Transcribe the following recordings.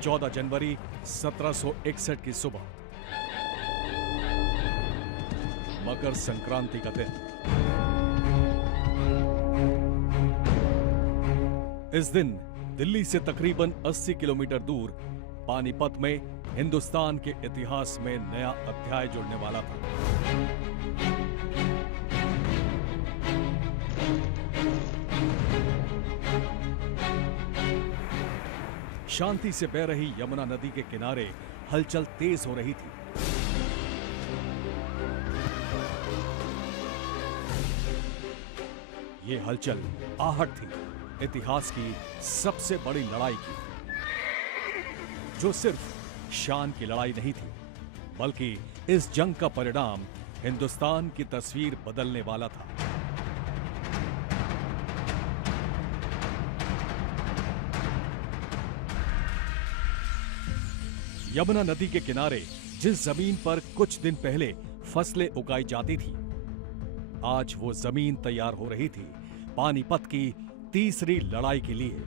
14 जनवरी 1761 की सुबह, मकर संक्रांति का दिन। इस दिन दिल्ली से तकरीबन 80 किलोमीटर दूर पानीपत में हिंदुस्तान के इतिहास में नया अध्याय जुड़ने वाला था। शांति से बह रही यमुना नदी के किनारे हलचल तेज हो रही थी। ये हलचल आहट थी इतिहास की सबसे बड़ी लड़ाई की, जो सिर्फ शान की लड़ाई नहीं थी, बल्कि इस जंग का परिणाम हिंदुस्तान की तस्वीर बदलने वाला था। यमुना नदी के किनारे जिस जमीन पर कुछ दिन पहले फसलें उगाई जाती थी, आज वो जमीन तैयार हो रही थी पानीपत की तीसरी लड़ाई के लिए।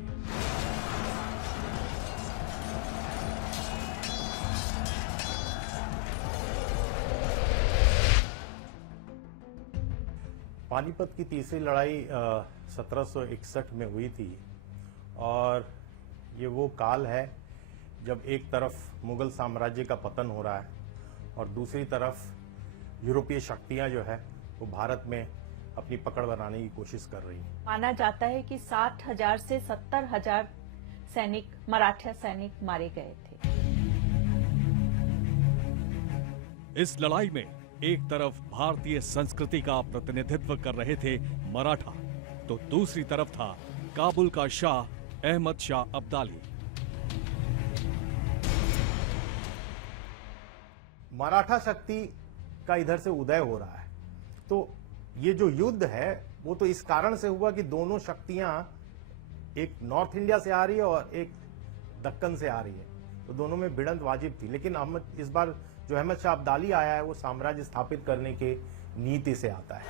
पानीपत की तीसरी लड़ाई 1761 में हुई थी और ये वो काल है जब एक तरफ मुगल साम्राज्य का पतन हो रहा है और दूसरी तरफ यूरोपीय शक्तियां जो है वो भारत में अपनी पकड़ बनाने की कोशिश कर रही हैं। माना जाता है कि 60,000 से 70,000 सैनिक, मराठा सैनिक मारे गए थे। इस लड़ाई में एक तरफ भारतीय संस्कृति का प्रतिनिधित्व कर रहे थे मराठा, तो दूसरी तरफ था काबुल का शाह अहमद शाह अब्दाली। मराठा शक्ति का इधर से उदय हो रहा है, तो ये जो युद्ध है वो तो इस कारण से हुआ कि दोनों शक्तियां एक नॉर्थ इंडिया से आ रही है और एक दक्कन से आ रही है, तो दोनों में भिड़ंत वाजिब थी। लेकिन इस बार जो अहमद शाह अब्दाली आया है वो साम्राज्य स्थापित करने के नीति से आता है।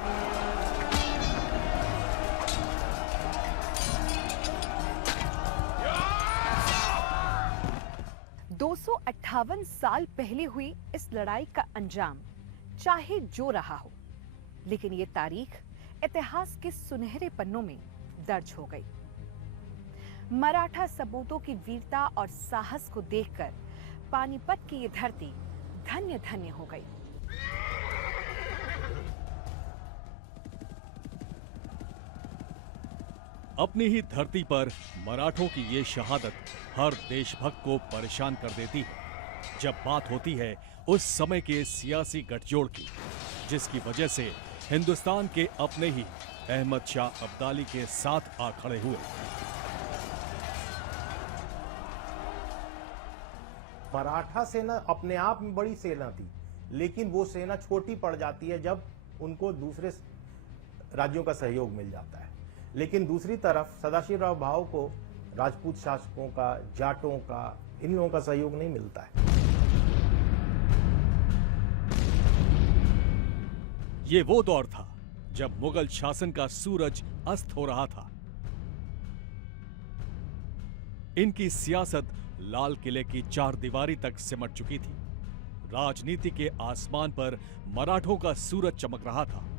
258 साल पहले हुई इस लड़ाई का अंजाम चाहे जो रहा हो, लेकिन ये तारीख इतिहास के सुनहरे पन्नों में दर्ज हो गई। मराठा सपूतों की वीरता और साहस को देखकर पानीपत की ये धरती धन्य धन्य हो गई। अपनी ही धरती पर मराठों की ये शहादत हर देशभक्त को परेशान कर देती है जब बात होती है उस समय के सियासी गठजोड़ की, जिसकी वजह से हिंदुस्तान के अपने ही अहमद शाह अब्दाली के साथ आ खड़े हुए। मराठा सेना अपने आप में बड़ी सेना थी, लेकिन वो सेना छोटी पड़ जाती है जब उनको दूसरे राज्यों का सहयोग मिल जाता है। लेकिन दूसरी तरफ सदाशिवराव भाऊ को राजपूत शासकों का, जाटों का, इन लोगों का सहयोग नहीं मिलता है। ये वो दौर था जब मुगल शासन का सूरज अस्त हो रहा था। इनकी सियासत लाल किले की चार दीवारी तक सिमट चुकी थी। राजनीति के आसमान पर मराठों का सूरज चमक रहा था।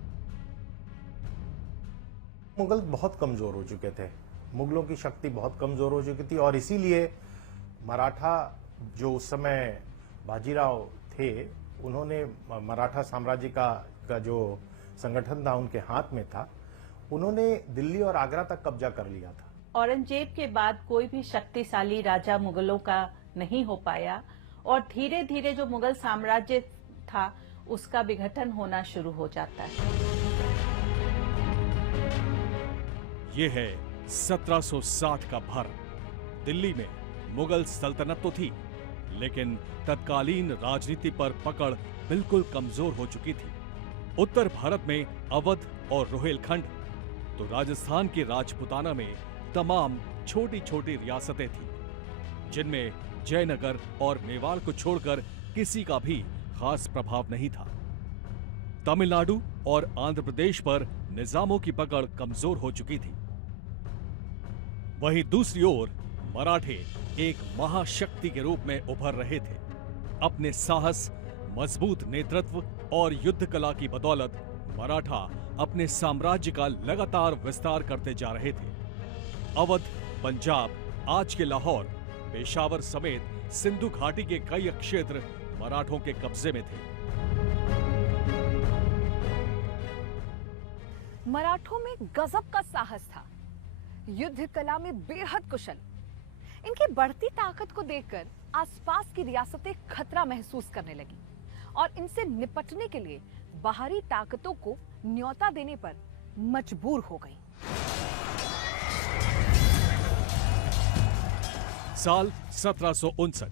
मुगल बहुत कमजोर हो चुके थे, मुगलों की शक्ति बहुत कमजोर हो चुकी थी और इसीलिए मराठा जो उस समय बाजीराव थे, उन्होंने मराठा साम्राज्य का जो संगठन था उनके हाथ में था, उन्होंने दिल्ली और आगरा तक कब्जा कर लिया था। औरंगजेब के बाद कोई भी शक्तिशाली राजा मुगलों का नहीं हो पाया और धीरे धीरे जो मुगल साम्राज्य था उसका विघटन होना शुरू हो जाता है। ये है 1760 का भारत। दिल्ली में मुगल सल्तनत तो थी, लेकिन तत्कालीन राजनीति पर पकड़ बिल्कुल कमजोर हो चुकी थी। उत्तर भारत में अवध और रोहेलखंड, तो राजस्थान की राजपुताना में तमाम छोटी छोटी रियासतें थीं, जिनमें जयनगर और मेवाड़ को छोड़कर किसी का भी खास प्रभाव नहीं था। तमिलनाडु और आंध्र प्रदेश पर निजामों की पकड़ कमजोर हो चुकी थी। वहीं दूसरी ओर मराठे एक महाशक्ति के रूप में उभर रहे थे। अपने साहस, मजबूत नेतृत्व और युद्ध कला की बदौलत मराठा अपने साम्राज्य का लगातार विस्तार करते जा रहे थे। अवध, पंजाब, आज के लाहौर, पेशावर समेत सिंधु घाटी के कई क्षेत्र मराठों के कब्जे में थे। मराठों में गजब का साहस था, युद्ध कला में बेहद कुशल। इनकी बढ़ती ताकत को देखकर आसपास की रियासतें खतरा महसूस करने लगी और इनसे निपटने के लिए बाहरी ताकतों को न्योता देने पर मजबूर हो गई। साल 1759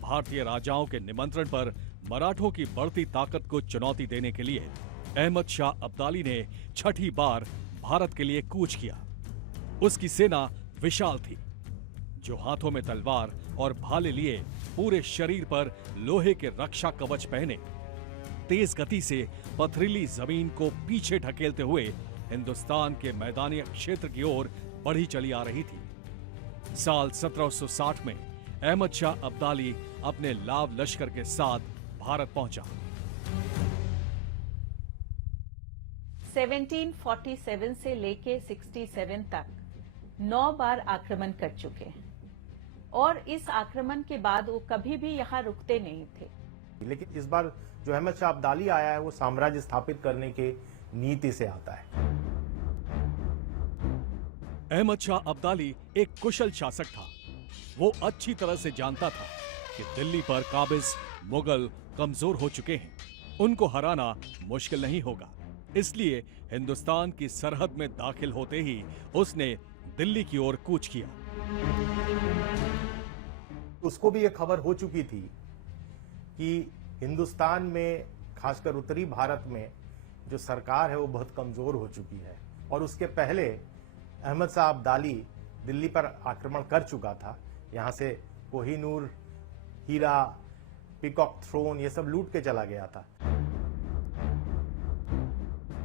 भारतीय राजाओं के निमंत्रण पर मराठों की बढ़ती ताकत को चुनौती देने के लिए अहमद शाह अब्दाली ने छठी बार भारत के लिए कूच किया। उसकी सेना विशाल थी, जो हाथों में तलवार और भाले लिए पूरे शरीर पर लोहे के रक्षा कवच पहने तेज गति से पथरीली जमीन को पीछे ढकेलते हुए हिंदुस्तान के मैदानी क्षेत्र की ओर बढ़ी चली आ रही थी। साल 1760 में अहमद शाह अब्दाली अपने लाव लश्कर के साथ भारत पहुंचा। 1747 से लेके 67 तक 9 बार आक्रमण कर चुके हैं और इस आक्रमण के बाद वो कभी भी यहाँ रुकते नहीं थे। लेकिन इस बार जो अहमद शाह अब्दाली आया है वो साम्राज्य स्थापित करने के नीति से आता है। अहमद शाह अब्दाली एक कुशल शासक था। वो अच्छी तरह से जानता था कि दिल्ली पर काबिज मुगल कमजोर हो चुके हैं, उनको हराना मुश्किल नहीं होगा। इसलिए हिंदुस्तान की सरहद में दाखिल होते ही उसने दिल्ली की ओर कूच किया। उसको भी ये खबर हो चुकी थी कि हिंदुस्तान में, खासकर उत्तरी भारत में जो सरकार है वो बहुत कमजोर हो चुकी है और उसके पहले अहमद शाह अब्दाली दिल्ली पर आक्रमण कर चुका था। यहाँ से कोहिनूर, हीरा, पीकॉक थ्रोन ये सब लूट के चला गया था।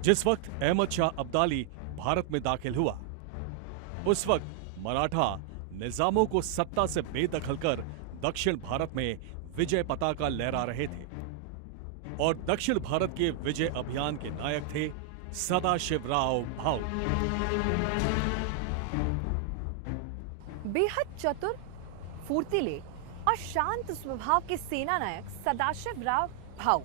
जिस वक्त अहमद शाह अब्दाली भारत में दाखिल हुआ, उस वक्त मराठा निजामों को सत्ता से बेदखल कर दक्षिण भारत में विजय पताका लहरा रहे थे और दक्षिण भारत के विजय अभियान के नायक थे सदाशिवराव भाऊ। बेहद चतुर, फुर्तीले और शांत स्वभाव के सेना नायक सदाशिवराव भाऊ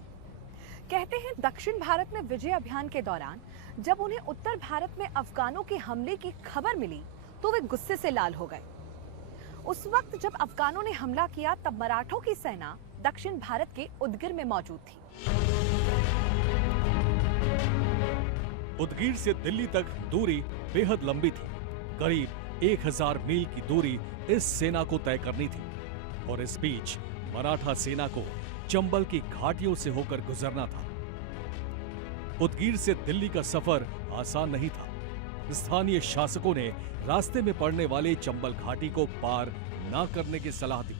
कहते हैं दक्षिण भारत में विजय अभियान के दौरान जब उन्हें उत्तर भारत में अफगानों के हमले की खबर मिली तो वे गुस्से से लाल हो गए। उस वक्त जब अफगानों ने हमला किया तब मराठों की सेना दक्षिण भारत के उदगिर में मौजूद थी। उदगीर से दिल्ली तक दूरी बेहद लंबी थी। करीब 1000 मील की दूरी इस सेना को तय करनी थी और इस बीच मराठा सेना को चंबल की घाटियों से होकर गुजरना था। उदगीर से दिल्ली का सफर आसान नहीं था। स्थानीय शासकों ने रास्ते में पड़ने वाले चंबल घाटी को पार ना करने की सलाह दी,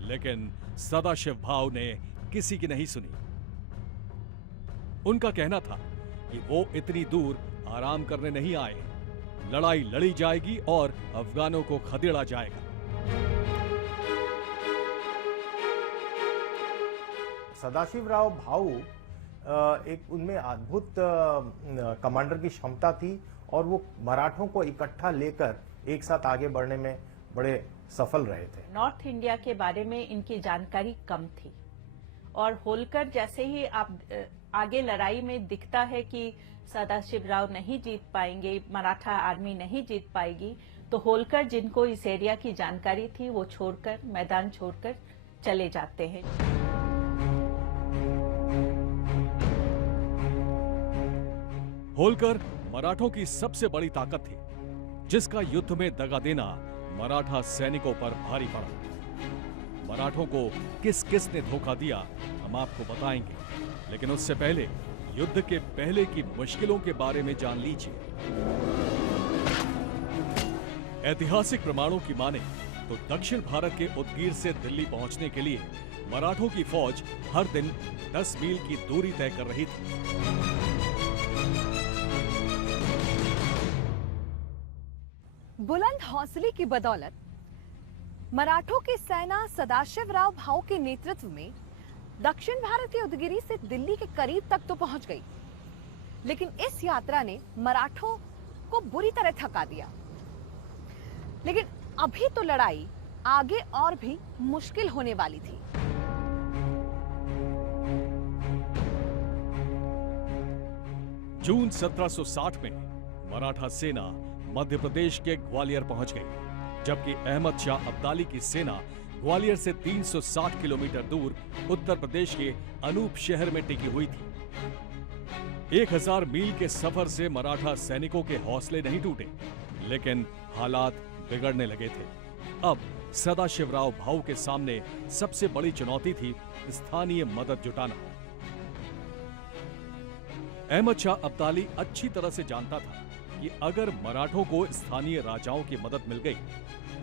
लेकिन सदाशिव भाऊ ने किसी की नहीं सुनी। उनका कहना था कि वो इतनी दूर आराम करने नहीं आए, लड़ाई लड़ी जाएगी और अफगानों को खदेड़ा जाएगा। सदाशिवराव भाऊ एक उनमें अद्भुत कमांडर की क्षमता थी और वो मराठों को इकट्ठा लेकर एक साथ आगे बढ़ने में बड़े सफल रहे थे। नॉर्थ इंडिया के बारे में इनकी जानकारी कम थी और होलकर जैसे ही आप आगे लड़ाई में दिखता है कि सदाशिवराव नहीं जीत पाएंगे, मराठा आर्मी नहीं जीत पाएगी, तो होलकर जिनको इस एरिया की जानकारी थी वो छोड़कर, मैदान छोड़कर चले जाते हैं। होलकर मराठों की सबसे बड़ी ताकत थी, जिसका युद्ध में दगा देना मराठा सैनिकों पर भारी पड़ा। मराठों को किस किस ने धोखा दिया हम आपको बताएंगे, लेकिन उससे पहले युद्ध के पहले की मुश्किलों के बारे में जान लीजिए। ऐतिहासिक प्रमाणों की माने तो दक्षिण भारत के उदगीर से दिल्ली पहुंचने के लिए मराठों की फौज हर दिन 10 मील की दूरी तय कर रही थी। बुलंद हौसले की बदौलत मराठों की सेना सदाशिवराव भाऊ के नेतृत्व में दक्षिण भारत के उदगिरी से दिल्ली के करीब तक तो पहुंच गई, लेकिन इस यात्रा ने मराठों को बुरी तरह थका दिया। लेकिन अभी तो लड़ाई आगे और भी मुश्किल होने वाली थी। जून 1760 में मराठा सेना मध्य प्रदेश के ग्वालियर पहुंच गई, जबकि अहमद शाह अब्दाली की सेना ग्वालियर से 360 किलोमीटर दूर उत्तर प्रदेश के अनूप शहर में टिकी हुई थी। 1000 मील के सफर से मराठा सैनिकों के हौसले नहीं टूटे, लेकिन हालात बिगड़ने लगे थे। अब सदाशिवराव भाऊ के सामने सबसे बड़ी चुनौती थी स्थानीय मदद जुटाना। अहमद शाह अब्दाली अच्छी तरह से जानता था कि अगर मराठों को स्थानीय राजाओं की मदद मिल गई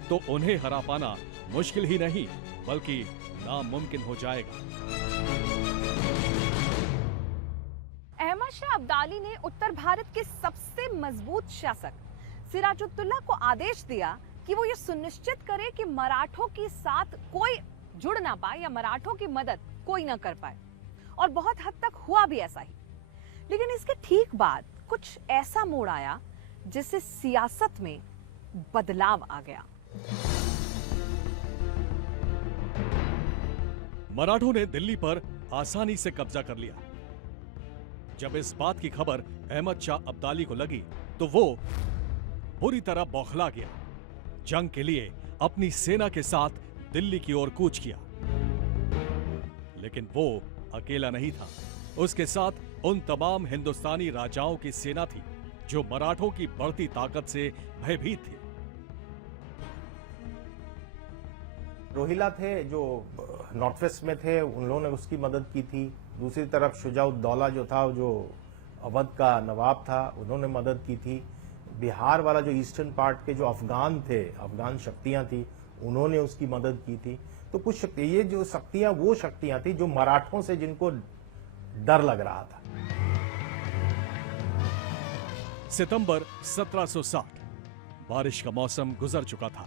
तो उन्हें हरा पाना मुश्किल ही नहीं बल्कि नामुमकिन हो जाएगा। अहमद शाह अब्दाली ने उत्तर भारत के सबसे मजबूत शासक सिराजुद्दौला को आदेश दिया कि वो ये सुनिश्चित करे कि मराठों के साथ कोई जुड़ ना पाए या मराठों की मदद कोई ना कर पाए, और बहुत हद तक हुआ भी ऐसा ही। लेकिन इसके ठीक बाद कुछ ऐसा मोड़ आया जिससे सियासत में बदलाव आ गया। मराठों ने दिल्ली पर आसानी से कब्जा कर लिया। जब इस बात की खबर अहमद शाह अब्दाली को लगी तो वो बुरी तरह बौखला गया। जंग के लिए अपनी सेना के साथ दिल्ली की ओर कूच किया। लेकिन वो अकेला नहीं था, उसके साथ उन तमाम हिंदुस्तानी राजाओं की सेना थी जो मराठों की बढ़ती ताकत से भयभीत थे। रोहिला थे जो नॉर्थ वेस्ट में थे, उन लोगों ने उसकी मदद की थी। दूसरी तरफ शुजाउद्दौला जो था, जो अवध का नवाब था, उन्होंने मदद की थी। बिहार वाला जो ईस्टर्न पार्ट के जो अफगान थे, अफगान शक्तियां थी, उन्होंने उसकी मदद की थी। तो कुछ ये जो शक्तियां वो शक्तियां थी जो मराठों से जिनको डर लग रहा था। सितंबर 1760 बारिश का मौसम गुजर चुका था,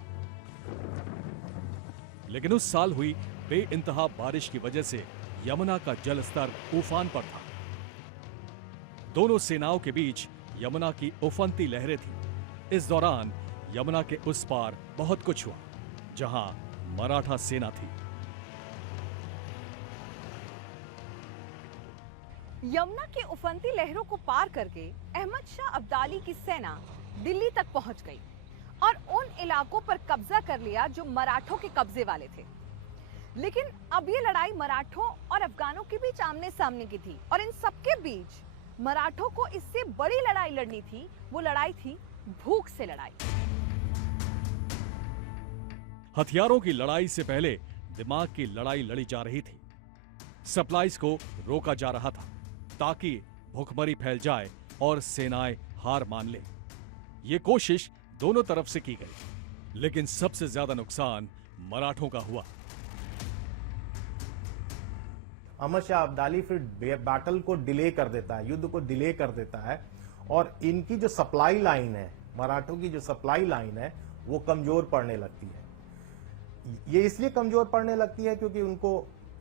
लेकिन उस साल हुई बेइंतहा बारिश की वजह से यमुना का जल स्तर उफान पर था। दोनों सेनाओं के बीच यमुना की उफनती लहरें थीं। इस दौरान यमुना के उस पार बहुत कुछ हुआ, जहां मराठा सेना थी। यमुना की उफनती लहरों को पार करके अहमद शाह अब्दाली की सेना दिल्ली तक पहुंच गई और उन इलाकों पर कब्जा कर लिया जो मराठों के कब्जे वाले थे। लेकिन अब ये लड़ाई मराठों और अफगानों के बीच आमने सामने की थी, और इन सबके बीच मराठों को इससे बड़ी लड़ाई लड़नी थी। वो लड़ाई थी भूख से लड़ाई। हथियारों की लड़ाई से पहले दिमाग की लड़ाई लड़ी जा रही थी। सप्लाईज को रोका जा रहा था ताकि भूखमरी फैल जाए और सेनाएं हार मान ले। ये कोशिश दोनों तरफ से की गई, लेकिन सबसे ज्यादा नुकसान मराठों का हुआ। अहमद शाह अब्दाली फिर बैटल को डिले कर देता है, युद्ध को डिले कर देता है, और इनकी जो सप्लाई लाइन है, मराठों की जो सप्लाई लाइन है, वो कमजोर पड़ने लगती है। ये इसलिए कमजोर पड़ने लगती है क्योंकि उनको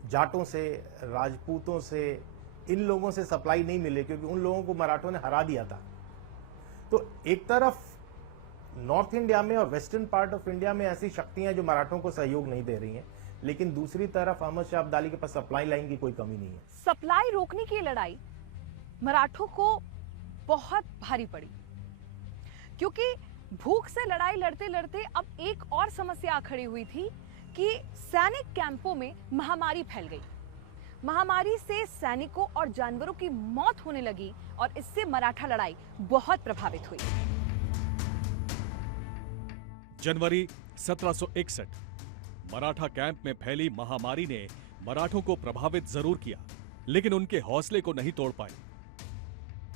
जाटों से, राजपूतों से, इन लोगों से सप्लाई नहीं मिले, क्योंकि उन लोगों को मराठों ने हरा दिया था। तो एक तरफ नॉर्थ इंडिया में और वेस्टर्न पार्ट ऑफ इंडिया में ऐसी शक्तियां जो मराठों को सहयोग नहीं दे रही हैं, लेकिन दूसरी तरफ अहमद शाह अब्दाली के पास सप्लाई लाइन की कोई कमी नहीं है। सप्लाई रोकने की लड़ाई मराठों को बहुत भारी पड़ी, क्योंकि भूख से लड़ाई लड़ते लड़ते अब एक और समस्या खड़ी हुई थी कि सैनिक कैंपों में महामारी फैल गई। महामारी से सैनिकों और जानवरों की मौत होने लगी और इससे मराठा लड़ाई बहुत प्रभावित हुई। जनवरी 1761 मराठा कैंप में फैली महामारी ने मराठों को प्रभावित जरूर किया, लेकिन उनके हौसले को नहीं तोड़ पाए।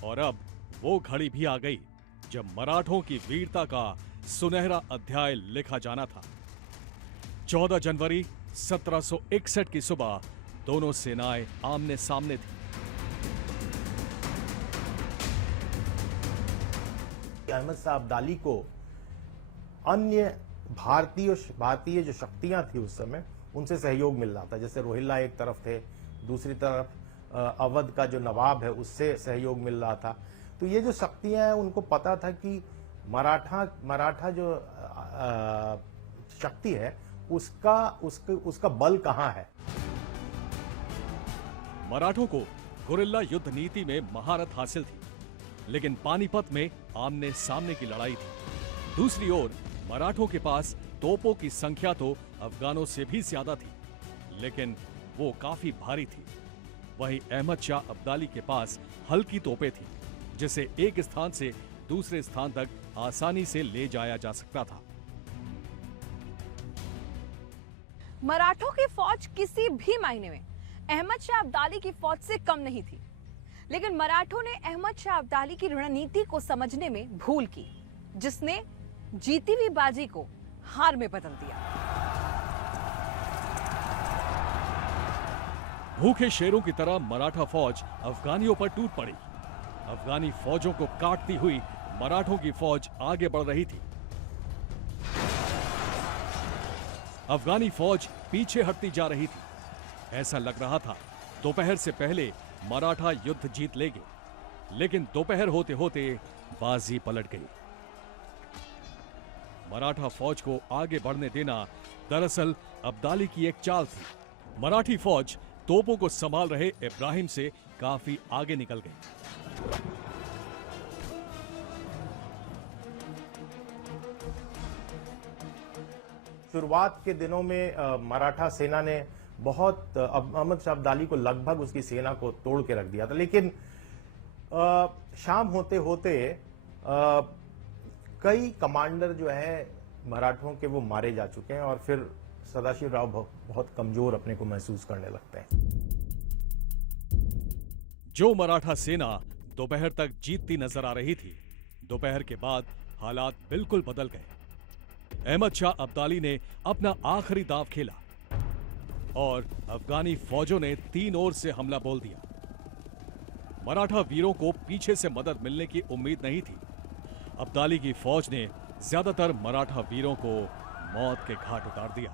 और अब वो घड़ी भी आ गई जब मराठों की वीरता का सुनहरा अध्याय लिखा जाना था। 14 जनवरी 1761 की सुबह दोनों सेनाएं आमने सामने थी। अहमद शाह अब्दाली को अन्य भारतीय जो शक्तियां थी उस समय उनसे सहयोग मिल रहा था। जैसे रोहिल्ला एक तरफ थे, दूसरी तरफ अवध का जो नवाब है उससे सहयोग मिल रहा था। तो ये जो शक्तियां हैं उनको पता था कि मराठा जो शक्ति है उसका बल कहां है। मराठों को गुरिल्ला युद्ध नीति में महारत हासिल थी, लेकिन पानीपत में आमने सामने की लड़ाई थी। दूसरी ओर मराठों के पास तोपों की संख्या तो अफगानों से भी ज्यादा थी, लेकिन वो काफी भारी थी। वहीं अहमद शाह अब्दाली के पास हल्की तोपें थी, जिसे एक स्थान से दूसरे स्थान तक आसानी से ले जाया जा सकता था। मराठों की फौज किसी भी मायने में अहमद शाह अब्दाली की फौज से कम नहीं थी, लेकिन मराठों ने अहमद शाह अब्दाली की रणनीति को समझने में भूल की, जिसने जीती हुई बाजी को हार में बदल दिया। भूखे शेरों की तरह मराठा फौज अफगानियों पर टूट पड़ी। अफगानी फौजों को काटती हुई मराठों की फौज आगे बढ़ रही थी। अफगानी फौज पीछे हटती जा रही थी। ऐसा लग रहा था दोपहर से पहले मराठा युद्ध जीत लेंगे, लेकिन दोपहर होते होते बाजी पलट गई। मराठा फौज को आगे बढ़ने देना दरअसल अब्दाली की एक चाल थी। मराठी फौज तोपों को संभाल रहे इब्राहिम से काफी आगे निकल गई। शुरुआत के दिनों में मराठा सेना ने बहुत अहमद शाह अब्दाली को लगभग उसकी सेना को तोड़ के रख दिया था, लेकिन शाम होते होते कई कमांडर जो है मराठों के वो मारे जा चुके हैं और फिर सदाशिव राव बहुत कमजोर अपने को महसूस करने लगते हैं। जो मराठा सेना दोपहर तक जीतती नजर आ रही थी, दोपहर के बाद हालात बिल्कुल बदल गए। अहमद शाह अब्दाली ने अपना आखिरी दांव खेला और अफगानी फौजों ने तीन ओर से हमला बोल दिया। मराठा वीरों को पीछे से मदद मिलने की उम्मीद नहीं थी। अब्दाली की फौज ने ज्यादातर मराठा वीरों को मौत के घाट उतार दिया।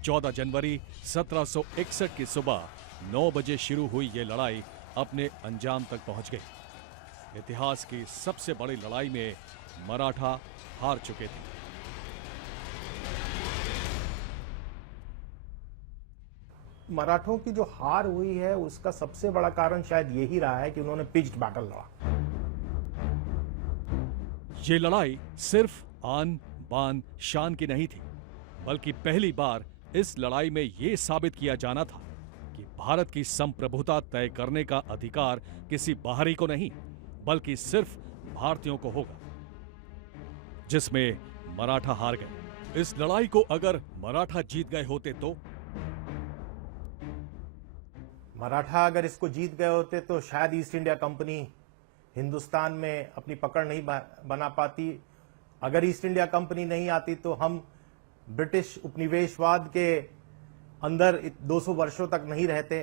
14 जनवरी 1761 की सुबह 9 बजे शुरू हुई ये लड़ाई अपने अंजाम तक पहुंच गई। इतिहास की सबसे बड़ी लड़ाई में मराठा हार चुके थे। मराठों की जो हार हुई है उसका सबसे बड़ा कारण शायद यही रहा है कि उन्होंने पिच्ड बैटल लड़ा। ये लड़ाई सिर्फ आन बान शान की नहीं थी, बल्कि पहली बार इस लड़ाई में यह साबित किया जाना था कि भारत की संप्रभुता तय करने का अधिकार किसी बाहरी को नहीं, बल्कि सिर्फ भारतीयों को होगा, जिसमें मराठा हार गए। इस लड़ाई को अगर मराठा जीत गए होते तो मराठा अगर इसको जीत गए होते तो शायद ईस्ट इंडिया कंपनी हिंदुस्तान में अपनी पकड़ नहीं बना पाती। अगर ईस्ट इंडिया कंपनी नहीं आती तो हम ब्रिटिश उपनिवेशवाद के अंदर 200 वर्षों तक नहीं रहते।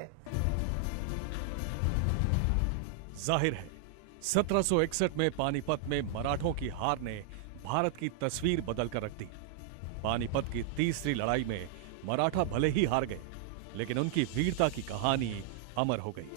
जाहिर है 1761 में पानीपत में मराठों की हार ने भारत की तस्वीर बदल कर रख दी। पानीपत की तीसरी लड़ाई में मराठा भले ही हार गए, लेकिन उनकी वीरता की कहानी अमर हो गई।